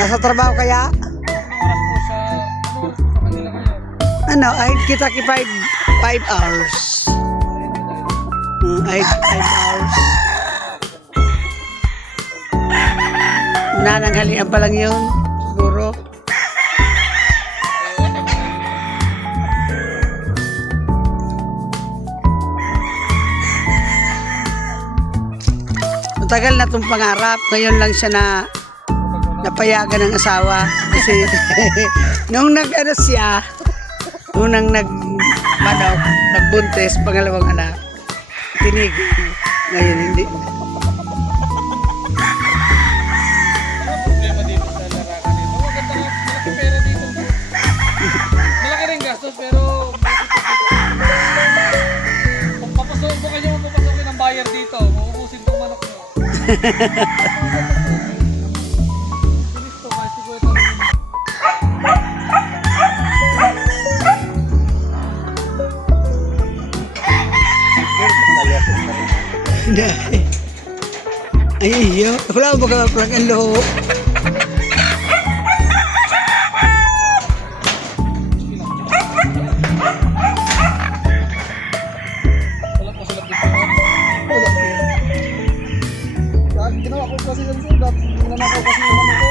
Nasa trabaho kaya? Ano, ay kita ki 5 hours. 5 hours. Nananghalian pa lang yun, siguro. Matagal na itong pangarap. Ngayon lang siya napayagan ng asawa. Kasi nung nag-ano siya, nung nagbuntis, pangalawang anak, tinigil. Ngayon hindi. Problema dito sa larangan nito. Maganda nga, malaki pera dito. Malaki rin gastos, pero kung papasokin nyo, papasokin ang buyer dito, mauubusin tong manok nyo. Bilis to, kahit siguro ito rin. Ay, iyo. Wala mo ba ka ang loob? Wala po sila dito. Wala po. Dahil ginawa ko kasi yan sir, dahil nanakaw kasi yung manok ko.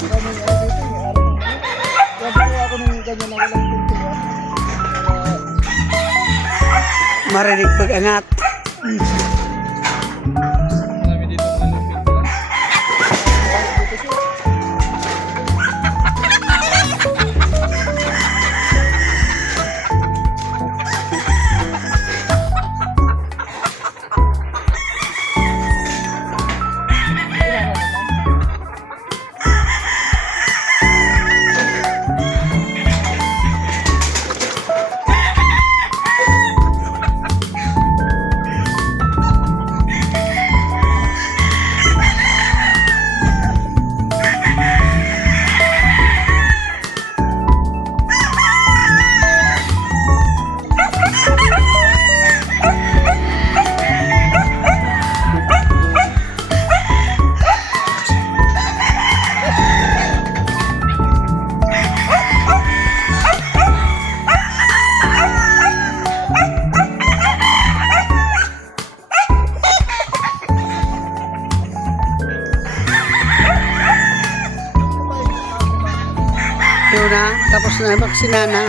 Maraming dito, yung araw ng manok. Kaya ginawa ko ng ganyan na walang pintuan. Marinig pag-angat. Marami dito walang pintuan. Dito sir. Yun na, tapos na vaksina na.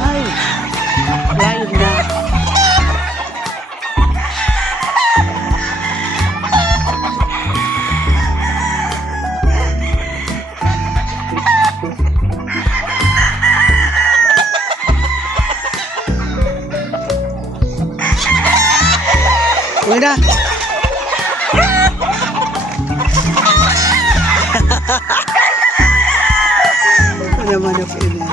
Ay, live na. Uy na. Ito naman ako ina.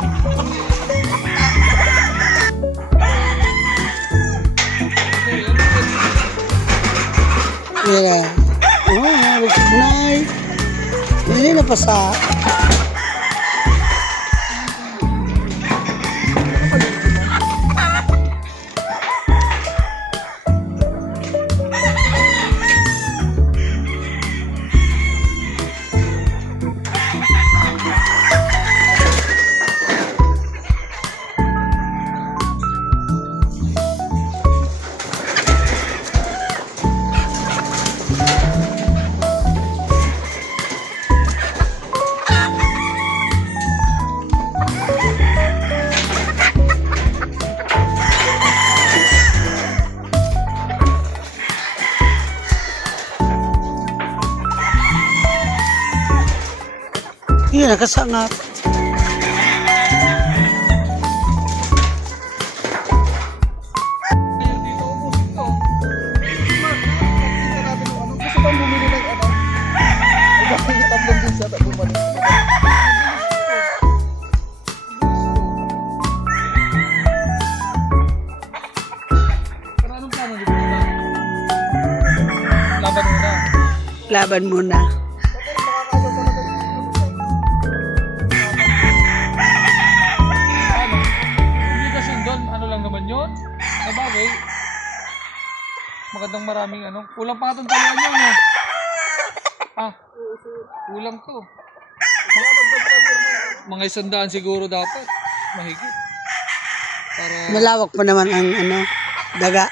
Yeah. Oh, nagsignay. Hindi na pasa. Yun, nakasangat. Dito, ubusin to. Tingnan natin yung ano. Gusto bang bumili ng ano? Ibang tatlong din siya, bumalik. Pero anong plano dito? Laban muna. Laban muna. Ano? Obligasyon doon, ano lang naman yun? magandang maraming ano. Kulang pa nga itong taluan nyo, no? Ah, kulang to. Mga 100 siguro dapat. Mahigit. Para... Malawak pa naman ang ano, daga.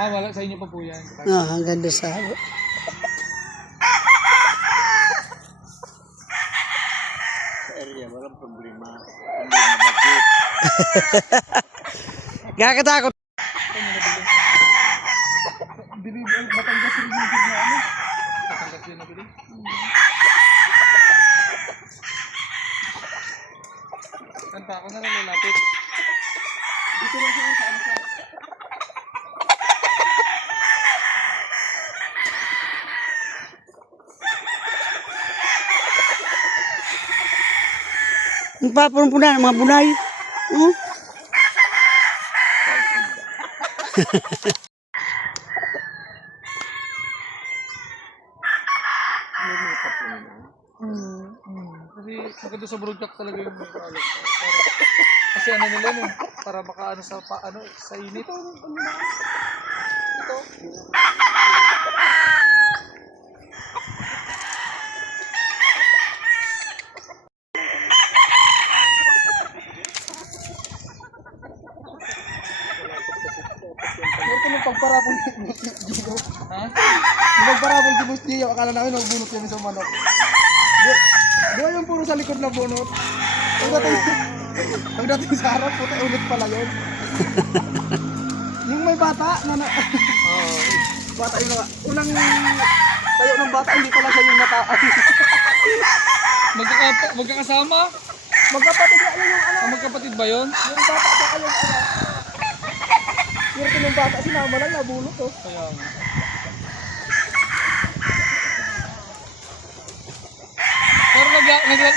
Ah, wala. Sa inyo pa po yan. Hanggang doon sa... Gakatakot. Bili, Batangas rin yung na ano. Batangas yun nabili. Saan pa ako na lalapit? Dito lang siya sa ano siya. Ang papunong-punan, mga bunay. Oh. Kasi maganda sa broadcast talaga yung mga alam ko. Kasi ano nila nun, para makaano sa paano sa init. Ito. Ito nung pagparapol ni Gino. Ha? Yung pagparapol ni Boss Gio, akala namin nagbunot kami sa manok. Di ba yung puro sa likod na bunot? Pagdating sa harap, puta, ulit pala yun. Yung may bata, Oo. bata yung unang tayo ng bata, hindi pala siya yung nataan. Magkakasama? Magkapatid na yun yung ano, Ah, magkapatid ba yun? yung bata sa yung ano. Swerte ng bata, sinama lang, nabunot oh. Kaya nga. Pero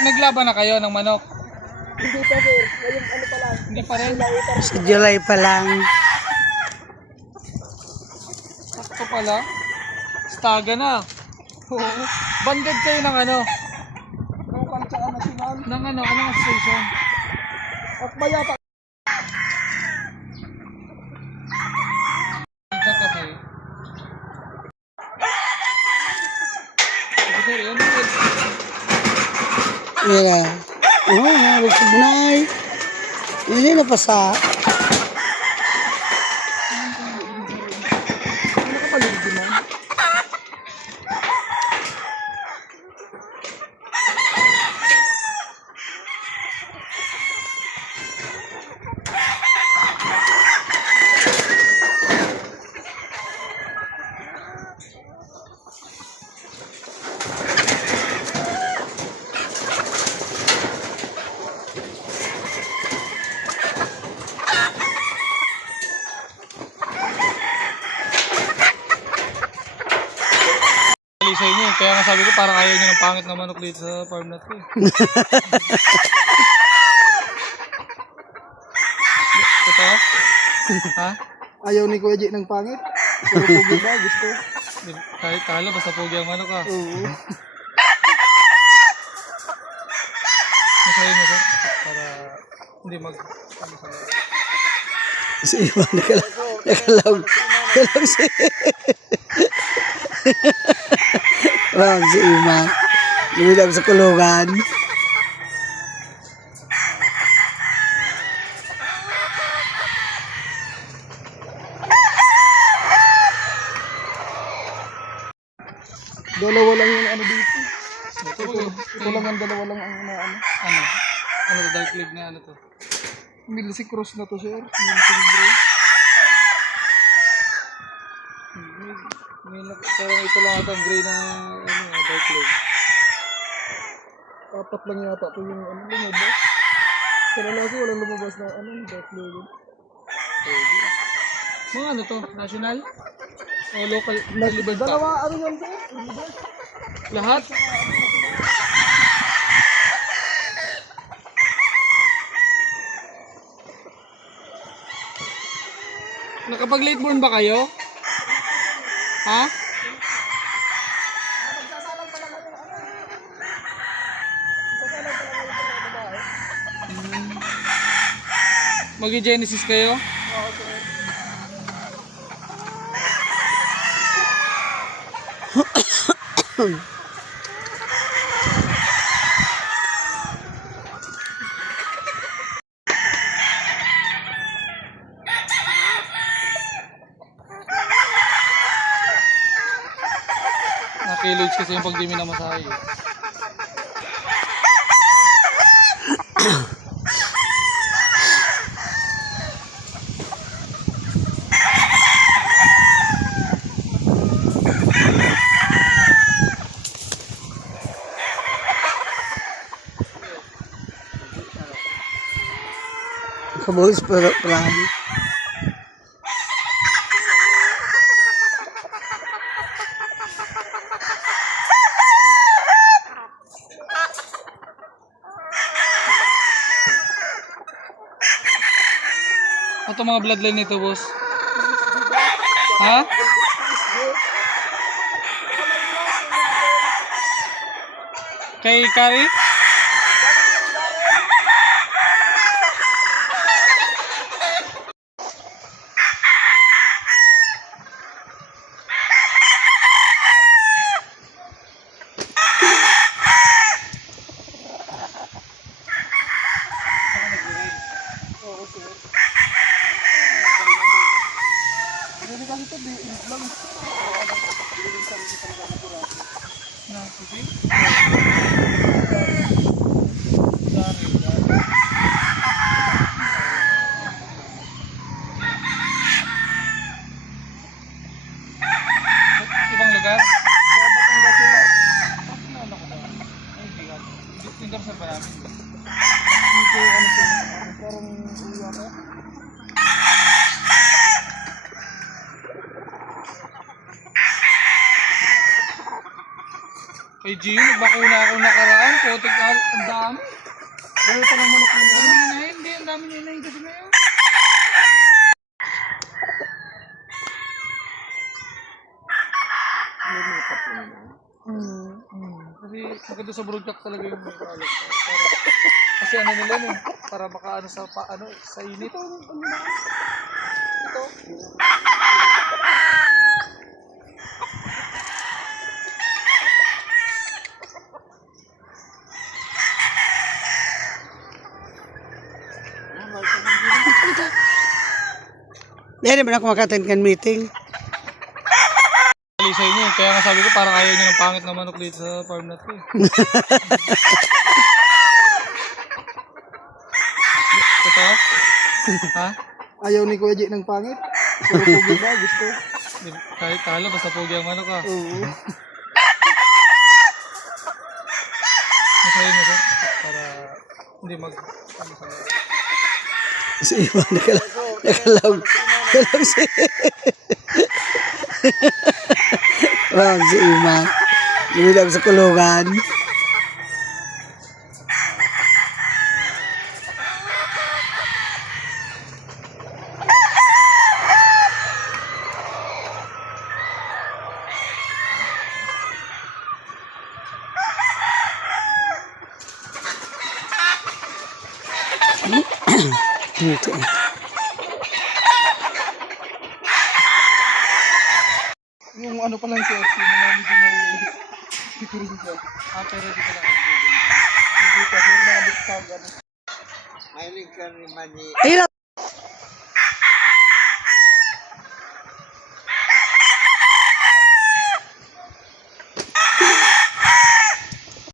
naglaban na kayo ng manok? Hindi pa sir, ngayon ano pa lang. Hindi pa rin? Sa July pa lang. Sakto pala. Staga na. Oo. Banded kayo ng ano? Ang Kalsaan Nacional. Ng ano? Anong association? At bayata. Minsan kasi. Sige sir, yun. Yeah. Oh, meron sa bunay. Hindi na pa sa... Nakapaligid din mo. Sa inyo. Kaya nga sabi ko parang ayaw nyo ng pangit na manok dito sa farm na to. Ito? Ha? Ayaw ni Kuya G ng pangit. Pero pugi ba, gusto. Kahit talo, basta pogi ang manok ka. Oo. Masayin mo sir. Para hindi mag... Ano sa Si Iman, nakalaw si... Wow, si Iman. Lumilag sa kulungan. Dalawa lang yung ano dito. Ito, Ito lang ang dalawa lang ang ano. ano? Ano to? Dark leg na ano to? Milsi cross na to sir. Milsi bro. Pero ito lang ata ang gray na ano, dark leg. Apat lang yata to yung ano lumabas. Pero lagi walang lumabas na ano dark lady. Mga ano to? National? O local? Liban pa? Dalawa ano yan sir? Lahat? Nakapag late born ba kayo? Ha? Magi-Genesis kayo? Na-kiloids kasi yung pag di minamasahe. Kabuhos pero plano. Ito mga bloodline nito, boss. Ha? Kay Kari? Hindi kasi ito, di lang. Na, sige. Ibang lugar? Sa Batangas yun. Ano ko ba? Ay, hindi ka. Endorser ba namin? Dito, ano siya, parang uwi ako. Kay Gio, nagbakuna ako nakaraan. Putik, ang dami. Dahil pa ng manok Ang mo. dami ninahin, hindi. Ang dami ninahin kasi ngayon. Kasi maganda sa broadcast talaga yung may alam. Kasi ano nila yun, para makaano sa paano sa init. Ito. Dahil naman ako maka-attend kan meeting. Sa inyo, kaya nga sabi ko parang ayaw nyo ng pangit na manok dito sa farm na to. Ito? Ha? Ayaw ni Kuya G ng pangit. Pero pugi ba, gusto. Kahit talo, basta pogi ang manok ka. Oo. Masahin mo sir, para hindi mag... ano sa Si Iwan, nakalaw si... Wow, si Ima. Lumilag sa kulungan. Ito. Yung ano pa lang si RC na namin din may rin siya. pero di ka lang Hindi kasi mga bitag ano. Ayun lang.